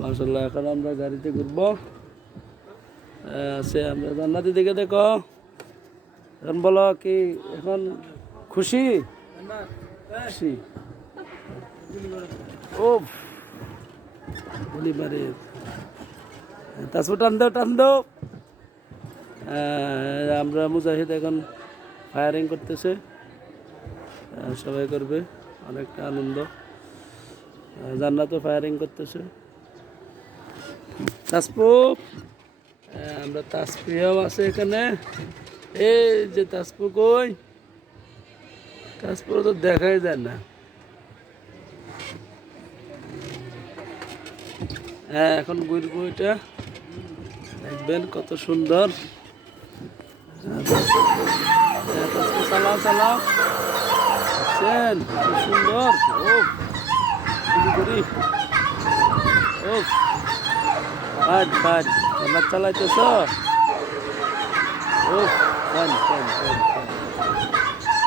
মাশাআল্লাহ। এখন আমরা গাড়িতে ঘুরবো। সে আমরা জান্নাতি দিকে দেখো। এখন বলো কি এখন খুশি? খুশি। ও গুলি মারে তাসবো টান দাও টান দাও। আমরা মুজাহিদ এখন ফায়ারিং করতেছে, সবাই করবে, অনেকটা আনন্দ। জান্নাতও ফায়ারিং করতেছে। তাসপো আমরা তাসপিয়াও আছে এখানে। এই যে তাসপো কই? তাসপো তো দেখাই যায় না। এখন ঘুরবো, এটা দেখবেন কত সুন্দর। চালাও চালাও, দেখছেন কত সুন্দর। ও করি ও ফাইন ফাইন, জান্নাত চালাইতেছ। ও ফাইন ফাইন ফাইন ফাইন,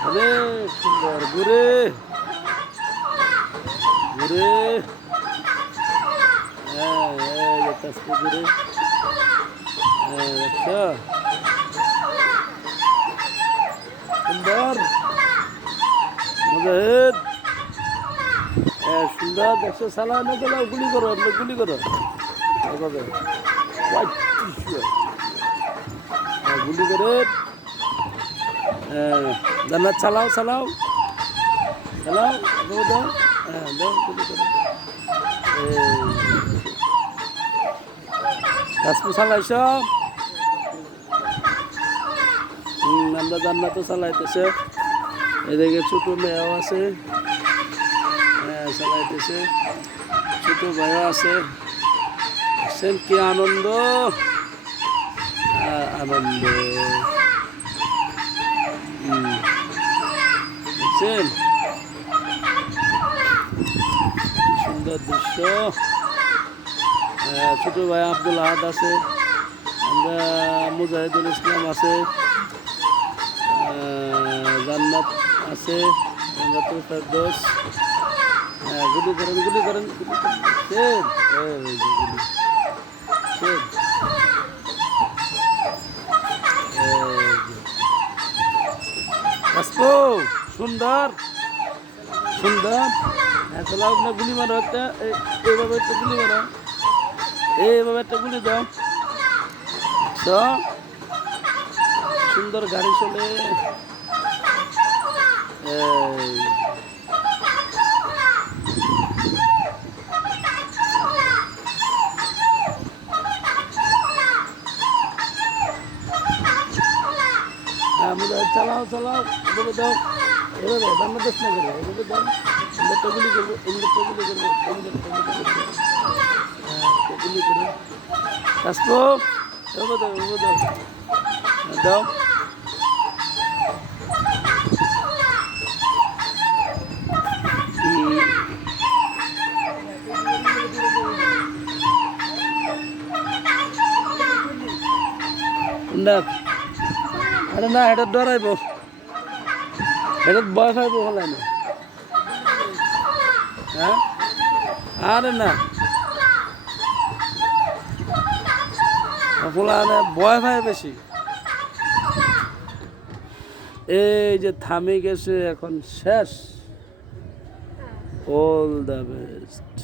আরে সুন্দর ঘুরে ঘুরে। তাসপো ঘুরে দেখছো সুন্দর মুজাহিদ। সুন্দর দেখছো, চালাও না চালাও, গুলি করো গুলি করো এভাবে গুলি করে। জান্নাত চালাও চালাও চালাও, দাও দাও গুলি করো। তাসপো চালাইছ। আমরা জান্নাতও চালাইতেছে। এদিকে ছোট মেয়েও আছে, চালাইতেছে, ছোট ভাইও আছে। দেখছেন কি আনন্দ আনন্দ। দেখছেন সুন্দর দৃশ্য। ছোট ভাই আব্দুল আহাদ আছে, আমরা মুজাহিদুল ইসলাম আছে, জান্নাত আছে, জান্নাতুল ফেরদৌস। গুলি করেন গুলি করেন গুলি করেন। তাসপো সুন্দর সুন্দর। চালাও না, গুলি মারো একটা, এইভাবে একটা গুলি মারো, এইভাবে একটা গুলি দাও। সুন্দর গাড়ি চলে। চালাও চালাও, এভাবে দাও, এভাবে জান্নাত দেশ না করো, এভাবে দাও। ইন্দারটা গুলি করবো, ইন্দারটা গুলি করবো, গুলি করবো। তাসপো এভাবে দাও, এভাবে দাও, দাও। আরে না, এটা ডরাইব, এটা ভয় পাইব হলে না। হ্যাঁ আরে না, ভয় পায় বেশি। এই যে থামে গেছে, এখন শেষ। All the best.